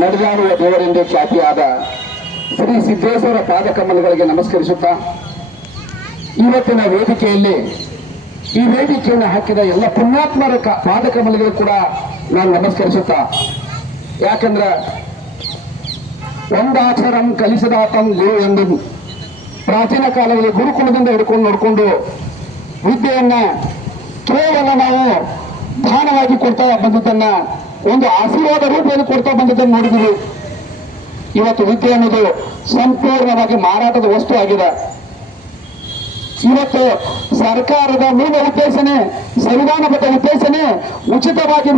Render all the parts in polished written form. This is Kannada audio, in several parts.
ನಡೆದಾಡುವ ದೇವರೆಂದೇ ಖ್ಯಾತಿಯಾದ ಶ್ರೀ ಸಿದ್ದೇಶ್ವರ ಪಾದಕಮಲಗಳಿಗೆ ನಮಸ್ಕರಿಸುತ್ತಾ ಇವತ್ತಿನ ವೇದಿಕೆಯಲ್ಲಿ ಈ ವೇದಿಕೆಯನ್ನು ಹಾಕಿದ ಎಲ್ಲ ಪುಣ್ಯಾತ್ಮರ ಪಾದಕಮಲಗಳು ಕೂಡ ನಾನು ನಮಸ್ಕರಿಸುತ್ತಾ, ಯಾಕಂದ್ರೆ ಒಂದಾಚರಂ ಕಲಿಸಿದಾತಂ ಗುರು ಎಂದು ಪ್ರಾಚೀನ ಕಾಲದಲ್ಲಿ ಗುರುಕುಲದಿಂದ ಹಿಡ್ಕೊಂಡು ನೋಡಿಕೊಂಡು ವಿದ್ಯೆಯನ್ನ ಕೇವಲ ನಾವು ದಾನವಾಗಿ ಕೊಡ್ತಾ ಬಂದಿದ್ದನ್ನ, ಒಂದು ಆಶೀರ್ವಾದ ರೂಪದಲ್ಲಿ ಕೊಡ್ತಾ ಬಂದಿದ್ದನ್ನು ನೋಡಿದ್ದೀವಿ. ಇವತ್ತು ವಿದ್ಯೆ ಅನ್ನೋದು ಸಂಪೂರ್ಣವಾಗಿ ಮಾರಾಟದ ವಸ್ತು ಆಗಿದೆ. ಇವತ್ತು ಸರ್ಕಾರದ ಮೂಲ ಉದ್ದೇಶನೇ, ಸಂವಿಧಾನಬದ್ಧ ಉದ್ದೇಶನೇ ಉಚಿತವಾಗಿ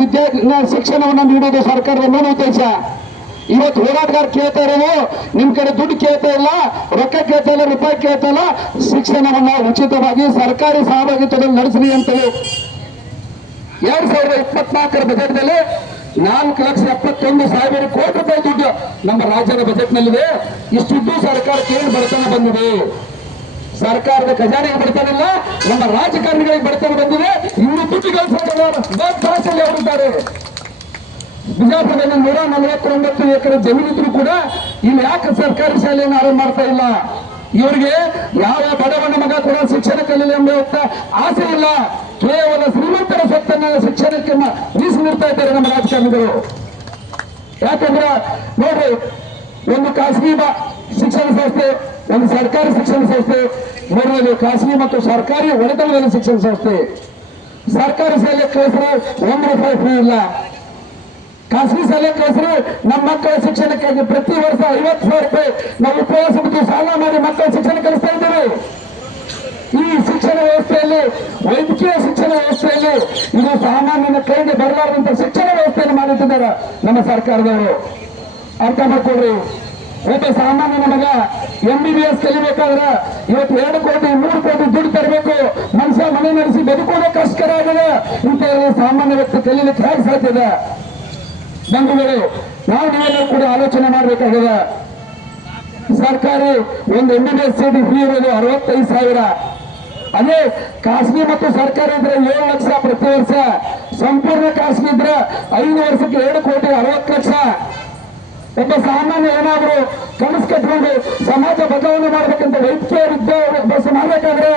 ಶಿಕ್ಷಣವನ್ನು ನೀಡುವುದು ಸರ್ಕಾರದ ಮೂಲ ಉದ್ದೇಶ. ಇವತ್ತು ಹೋರಾಟಗಾರ ಕೇಳ್ತಾ ಇರೋದು ನಿಮ್ ಕಡೆ ದುಡ್ಡು ಕೇಳ್ತಾ ಇಲ್ಲ, ರೊಕ್ಕ ಕೇಳ್ತಾ ಇಲ್ಲ, ರೂಪಾಯಿ ಕೇಳ್ತಾ ಇಲ್ಲ, ಶಿಕ್ಷಣವನ್ನ ಉಚಿತವಾಗಿ ಸರ್ಕಾರಿ ಸಹಭಾಗಿತ್ವದಲ್ಲಿ ನಡೆಸಲಿ ಅಂತೇಳಿ 2024ರ ಬಜೆಟ್ನಲ್ಲಿ 4,71,000 ಕೋಟಿ ರೂಪಾಯಿ ದುಡ್ಡು ನಮ್ಮ ರಾಜ್ಯದ ಬಜೆಟ್ನಲ್ಲಿದೆ. ಇಷ್ಟು ದುಡ್ಡು ಸರ್ಕಾರಕ್ಕೆ ಏನು ಬಡತನ ಬಂದಿದೆ? ಸರ್ಕಾರದ ಖಜಾನೆಗೆ ಬಡತನಿಲ್ಲ, ನಮ್ಮ ರಾಜಕಾರಣಿಗಳಿಗೆ ಬಡತನ ಬಂದಿದೆ. ಇನ್ನು ದುಡ್ಡು ಗಳಿಸಿದ್ದಾರೆ ಅವರಿದ್ದಾರೆ. ಬಿಜಾಪುರದಲ್ಲಿ 149 ಎಕರೆ ಜಮೀನಿದ್ರು ಕೂಡ ಇಲ್ಲಿ ಯಾಕೆ ಸರ್ಕಾರಿ ಶಾಲೆಯನ್ನು ಆರಂಭ ಮಾಡ್ತಾ ಇಲ್ಲ? ಇವರಿಗೆ ಯಾವ ಬಡವನ ಮಗ ಕೂಡ ಶಿಕ್ಷಣ ಕಲಿಯಲಿ ಎಂಬ ಆಸೆ ಇಲ್ಲ. ಕೇವಲ ಶ್ರೀಮಂತರ ಸ್ವತ್ತನ್ನ ಶಿಕ್ಷಣಕ್ಕೆ ಮೀಸಲಿಡ್ತಾ ಇದ್ದಾರೆ ನಮ್ಮ ರಾಜಕಾರಣಿಗಳು. ಯಾಕಂದ್ರೆ ನೋಡ್ರಿ, ಒಂದು ಖಾಸಗಿ ಶಿಕ್ಷಣ ಸಂಸ್ಥೆ, ಒಂದು ಸರ್ಕಾರಿ ಶಿಕ್ಷಣ ಸಂಸ್ಥೆ, ಮೂರನೇದು ಖಾಸಗಿ ಮತ್ತು ಸರ್ಕಾರಿ ಒಡೆತನದ ಶಿಕ್ಷಣ ಸಂಸ್ಥೆ. ಸರ್ಕಾರಿ ಶಾಲೆ ಕಳಿಸಿದ್ರೆ ₹1 ಫ್ರೀ ಇಲ್ಲ. ಖಾಸಗಿ ಶಾಲೆ ಕಳಿಸಿದ್ರೆ ನಮ್ಮ ಮಕ್ಕಳ ಶಿಕ್ಷಣಕ್ಕಾಗಿ ಪ್ರತಿ ವರ್ಷ 50,000 ರೂಪಾಯಿ ನಾವು ಉಪವಾಸ ಬಿಟ್ಟು ಸಾಲ ಮಾಡಿ ಮಕ್ಕಳ ಶಿಕ್ಷಣ ಕಲಿಸ್ತಾ ಇದ್ದೇವೆ. ಈ ಶಿಕ್ಷಣ ವ್ಯವಸ್ಥೆಯಲ್ಲಿ, ವೈದ್ಯಕೀಯ ಶಿಕ್ಷಣ ವ್ಯವಸ್ಥೆಯಲ್ಲಿ ಇದು ಸಾಮಾನ್ಯನ ಕೈಗೆ ಬರಲಾರದಂತ ಶಿಕ್ಷಣ ವ್ಯವಸ್ಥೆಯನ್ನು ಮಾಡಿಟ್ಟಿದ್ದಾರೆ ನಮ್ಮ ಸರ್ಕಾರದವರು. ಅರ್ಥ ಮಾಡ್ಕೊಳ್ರಿ. ಒಬ್ಬ ಸಾಮಾನ್ಯನ ಮಗ MBBS ಕಲಿಬೇಕಾದ್ರೆ ಇವತ್ತು 2 ಕೋಟಿ 3 ಕೋಟಿ ದುಡ್ಡು ತರಬೇಕು. ಮನುಷ್ಯ ಮನೆ ನಡೆಸಿ ಬದುಕೋದೇ ಕಷ್ಟಕರ ಆಗಿದೆ. ಇಂಥಲ್ಲಿ ಸಾಮಾನ್ಯ ವ್ಯಕ್ತಿ ಕಲೀಲಿಕ್ಕೆ ಹೇಗೆ ಸಾಧ್ಯ ಇದೆ? ಬಂಧುಗಳು, ನಾವು ನೀವೆಲ್ಲರೂ ಕೂಡ ಆಲೋಚನೆ ಮಾಡಬೇಕಾಗಿದೆ. ಸರ್ಕಾರಿ ಒಂದು MBBS ಸೀಟ್ ಫ್ರೀ ಇರೋದು 65,000. ಅದೇ ಖಾಸಗಿ ಮತ್ತು ಸರ್ಕಾರಿ ಇದ್ರೆ 7 ಲಕ್ಷ ಪ್ರತಿ ವರ್ಷ. ಸಂಪೂರ್ಣ ಖಾಸಗಿ ಇದ್ರೆ 5 ವರ್ಷಕ್ಕೆ 2,60,00,000. ಒಬ್ಬ ಸಾಮಾನ್ಯ ಏನಾದ್ರು ಕನಸು ಕಟ್ಕೊಂಡು ಸಮಾಜ ಬದಲಾವಣೆ ಮಾಡ್ಬೇಕಂತ ವೈದ್ಯಕೀಯ ವಿದ್ಯಾಭ್ಯಾಸ ಮಾಡ್ಬೇಕಾದ್ರೆ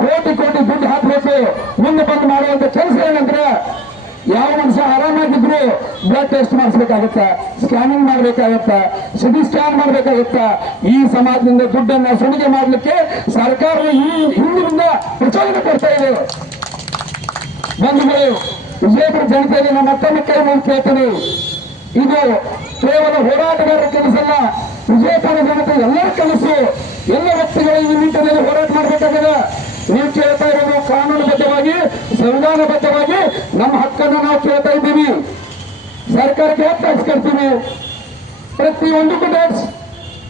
ಕೋಟಿ ಕೋಟಿ ದುಡ್ಡು ಹಾಕಬೇಕು. ಮುಂದೆ ಬಂದು ಮಾಡುವಂತ ಕೆಲಸ ಏನಂದ್ರೆ, ಯಾವ ಮನುಷ್ಯ ಆರಾಮಾಗಿದ್ರು ಬ್ಲಡ್ ಟೆಸ್ಟ್ ಮಾಡಿಸ್ಬೇಕಾಗತ್ತ, ಸ್ಕ್ಯಾನಿಂಗ್ ಮಾಡ್ಬೇಕಾಗತ್ತ, ಸಿಟಿ ಸ್ಕ್ಯಾನ್ ಮಾಡ್ಬೇಕಾಗತ್ತ. ಈ ಸಮಾಜದಿಂದ ದುಡ್ಡನ್ನ ಸುಲಿಗೆ ಮಾಡ್ಲಿಕ್ಕೆ ಸರ್ಕಾರ ಹಿಂದಿನಿಂದ ಪ್ರಚೋದನೆ ಕೊಡ್ತಾ ಇದೆ. ಬಂಧುಗಳು, ವಿಜಯಪುರ ಜನತೆಯಲ್ಲಿ ನಮ್ಮ ಮತ್ತೊಮ್ಮೆ ಕೈ ಮುಗಿ ಕೇಳ್ತೀನಿ, ಇದು ಕೇವಲ ಹೋರಾಟಗಾರರ ಕೆಲಸಲ್ಲ, ವಿಜಯಪುರ ಜನತೆ ಎಲ್ಲರ ಕೆಲಸ. ಎಲ್ಲ ವ್ಯಕ್ತಿಗಳು ಈ ನಿಟ್ಟಿನಲ್ಲಿ ಹೋರಾಟ ಮಾಡಬೇಕಾಗಿದೆ. ನೀವು ಕೇಳ್ತಾ ಇರೋದು ಕಾನೂನುಬದ್ಧವಾಗಿ, ಸಂವಿಧಾನಬದ್ಧವಾಗಿ ನಮ್ಮ ಹಕ್ಕನ್ನು ನಾವು ಕೇಳ್ತಾ ಇದ್ದೀವಿ. ಸರ್ಕಾರಕ್ಕೆ ಹೇಗೆ ಟ್ಯಾಕ್ಸ್ ಕಟ್ತೀವಿ? ಪ್ರತಿಯೊಂದಕ್ಕೂ ಟ್ಯಾಕ್ಸ್,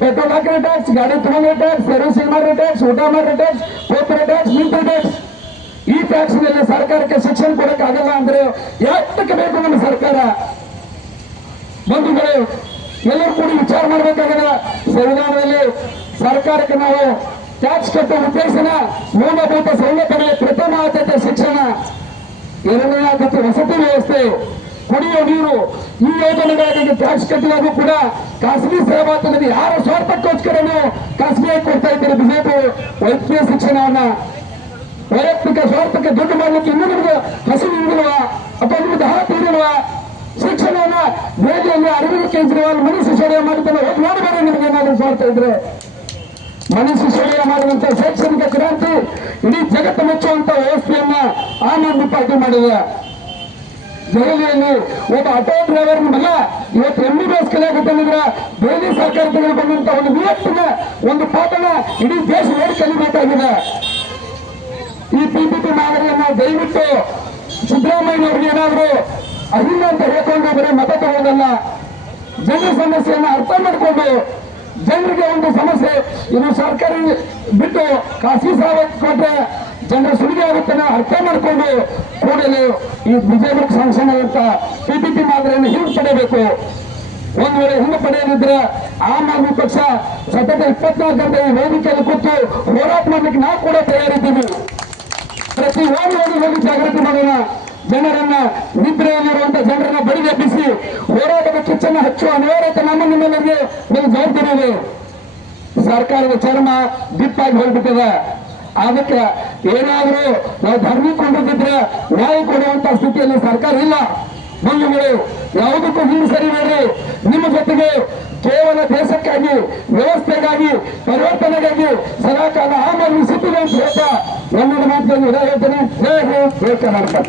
ಪೆಟ್ರೋಲ್ ಹಾಕಿರೋ ಟ್ಯಾಕ್ಸ್, ಗಾಡಿ ತಗೊಂಡ್ರೆ ಟ್ಯಾಕ್ಸ್, ಸರ್ವಿಸಿಂಗ್ ಮಾಡಿರೋ ಟ್ಯಾಕ್ಸ್, ಊಟ ಮಾಡಿರೋ tax, paper tax, military tax. ಈ ಟ್ಯಾಕ್ಸ್ ನಲ್ಲಿ ಸರ್ಕಾರಕ್ಕೆ ಶಿಕ್ಷಣ ಕೊಡಕ್ಕಾಗಲ್ಲ ಅಂದ್ರೆ ಯಾಕೆ ಬೇಕು ನಮ್ಮ ಸರ್ಕಾರ? ಬಂಧುಗಳು, ಎಲ್ಲರೂ ಕೂಡ ವಿಚಾರ ಮಾಡಬೇಕಾಗಿದೆ. ಸಂವಿಧಾನದಲ್ಲಿ ಸರ್ಕಾರಕ್ಕೆ ನಾವು ಟ್ಯಾಕ್ಸ್ ಕಟ್ಟುವ ಉದ್ದೇಶನ ಮೂಲಭೂತ ಸೌಲಭ್ಯಗಳಿಗೆ ಪ್ರಥಮ ಆದ್ಯತೆ ಶಿಕ್ಷಣ, ಎರಡನೇ ಆದ್ಯತೆ ವಸತಿ ವ್ಯವಸ್ಥೆ, ಕುಡಿಯುವ ನೀರು. ಈ ಯೋಜನೆಗಳಿಗೆ ಟ್ಯಾಕ್ಸ್ ಕಟ್ಟಿದಾಗ ಕೂಡ ಖಾಸಗಿ ಸಹಭಾಗಿತ್ವದಲ್ಲಿ ಯಾರ ಸ್ವಾರ್ಥಕ್ಕೋಸ್ಕರನೂ ಖಾಸಗಿಯಾಗಿ ಕೊಡ್ತಾ ಇದ್ದಾರೆ. ಬಿಜೆಪಿ ವೈದ್ಯಕೀಯ ಶಿಕ್ಷಣವನ್ನ ವೈಯಕ್ತಿಕ ಸ್ವಾರ್ಥಕ್ಕೆ ದುಡ್ಡು ಮಾಡಲಿಕ್ಕೆ ಇನ್ನೂ ನಿಮಗೆ ಹಸಿವು ಹಿಂದಿಲ್ವಾ ಅಥವಾ ನಿಮ್ಗೆ ದಹ ತೀರಿಲ್ವಾ? ಶಿಕ್ಷಣವನ್ನ ಬೇದಿಯಲ್ಲಿ ಅರವಿಂದ್ ಕೇಜ್ರಿವಾಲ್ ಮನಿ ಸಿಸೋಡಿಯಾ ಮಾಡಿದ್ದನ್ನು ನೋಡಬೇಡಿ. ನಿಮ್ಗೆ ಏನಾದರೂ ಸ್ವಾರ್ಥ ಇದ್ರೆ, ಮನಿ ಸಿಸೋಡಿಯಾ ಮಾಡಿದಂತ ಶೈಕ್ಷಣಿಕ ಕ್ರಾಂತಿ ಇಡೀ ಜಗತ್ತು ಮೆಚ್ಚುವಂತ ವ್ಯವಸ್ಥೆಯನ್ನ ಆಮ್ ಆದ್ಮಿ ಪಾರ್ಟಿ ಮಾಡಿದೆ. ದೆಹಲಿಯಲ್ಲಿ ಒಬ್ಬ ಆಟೋ ಡ್ರೈವರ್ ಮಗ ಇವತ್ತು MBBS ಕಲಿಯಾಕಂತಂದ್ರೆ ದೆಹಲಿ ಸರ್ಕಾರ ತೆಗೆದುಕೊಂಡಂತ ಒಂದು ವಿಯತ್ತಿನ ಒಂದು ಪಾಠನ ಇಡೀ ದೇಶ ನೋಡಿ ಕಲಿಬೇಕಾಗಿದೆ. ಈ PPP ಮಾದರಿಯನ್ನ ದಯವಿಟ್ಟು ಸಿದ್ದರಾಮಯ್ಯನವ್ರಿಗೆ ಏನಾದ್ರು ಅಹಿಂದ ಅಂತ ಹೇಳ್ಕೊಂಡು ಬರೀ ಮತ ತಗೋದಲ್ಲ, ಜನರ ಸಮಸ್ಯೆಯನ್ನ ಅರ್ಥ ಮಾಡಿಕೊಂಡು ಜನರಿಗೆ ಒಂದು ಸಮಸ್ಯೆ ಇದು ಸರ್ಕಾರಿ ಬಿಟ್ಟು ಖಾಸಗಿ ಸಹಭಾಗಿತ್ವ ಕೊಟ್ಟರೆ ಜನರ ಸುಲಿಗೆ ಆಗುತ್ತೆ ಅರ್ಥ ಮಾಡಿಕೊಂಡು ಕೂಡಲೇ ಈ ಬಿಜೆಪಿ ಸಾಂಕ್ಷನ್ ಅಂತ PPP ಮಾದರಿಯನ್ನು ಹಿಂಪಡೆಯಬೇಕು. ಒಂದ್ ವೇಳೆ ಹಿಂದೆ ಪಡೆಯದಿದ್ರೆ ಆಮ್ ಆದ್ಮಿ ಪಕ್ಷ ಸತತ 24 ಗಂಟೆ ಈ ವೇದಿಕೆಯಲ್ಲಿ ಕೂತು ಹೋರಾಟ ಮಾಡ್ಲಿಕ್ಕೆ ನಾವು ಕೂಡ ತಯಾರಿದ್ದೀವಿ. ಪ್ರತಿ ಹೋಗಿ ಜಾಗೃತಿ ಮಾಡೋಣ. ಜನರನ್ನ ನಿದ್ರೆಯಲ್ಲಿರುವಂತಹ ಜನರನ್ನ ಬಡಿದೆಬ್ಬಿಸಿ ಹೋರಾಟದ ಕಿಚ್ಚನ್ನು ಹಚ್ಚುವ ಅನಿವಾರ್ಯತೆ ನಮ್ಮ ನಿಮ್ಮೆಲ್ಲರಿಗೆ ಮೇಲೆ ಜವಾಬ್ದಾರಿ ಇದೆ. ಸರ್ಕಾರದ ಚರ್ಮ ದಿಪ್ಪಾಗಿ ಹೋಗ್ಬಿಟ್ಟಿದೆ. ಅದಕ್ಕೆ ಏನಾದರೂ ನಾವು ಧರ್ಮಿಕೊಂಡಿದ್ರೆ ನ್ಯಾಯ ಕೊಡುವಂತ ಸ್ಥಿತಿಯಲ್ಲಿ ಸರ್ಕಾರ ಇಲ್ಲ. ಬಂಧುಗಳು, ಯಾವುದಕ್ಕೂ ಹಿಂದೆ ಸರಿಬೇಡ್ರಿ. ನಿಮ್ಮ ಜೊತೆಗೆ ಕೇವಲ ದೇಶಕ್ಕಾಗಿ, ವ್ಯವಸ್ಥೆಗಾಗಿ, ಪರಿವರ್ತನೆಗಾಗಿ ಸದಾಕಾಲ ಆಮದು ಸಿಕ್ಕಿದೆ ಅಂತ ಹೇಳ್ತಾ ನನ್ನನ್ನು ಮಾತುಗಳನ್ನು ಹೇಳ್ತೇನೆ. ಜೈ ಹಿಂದ್, ಜೈ ಕರ್ನಾಟಕ.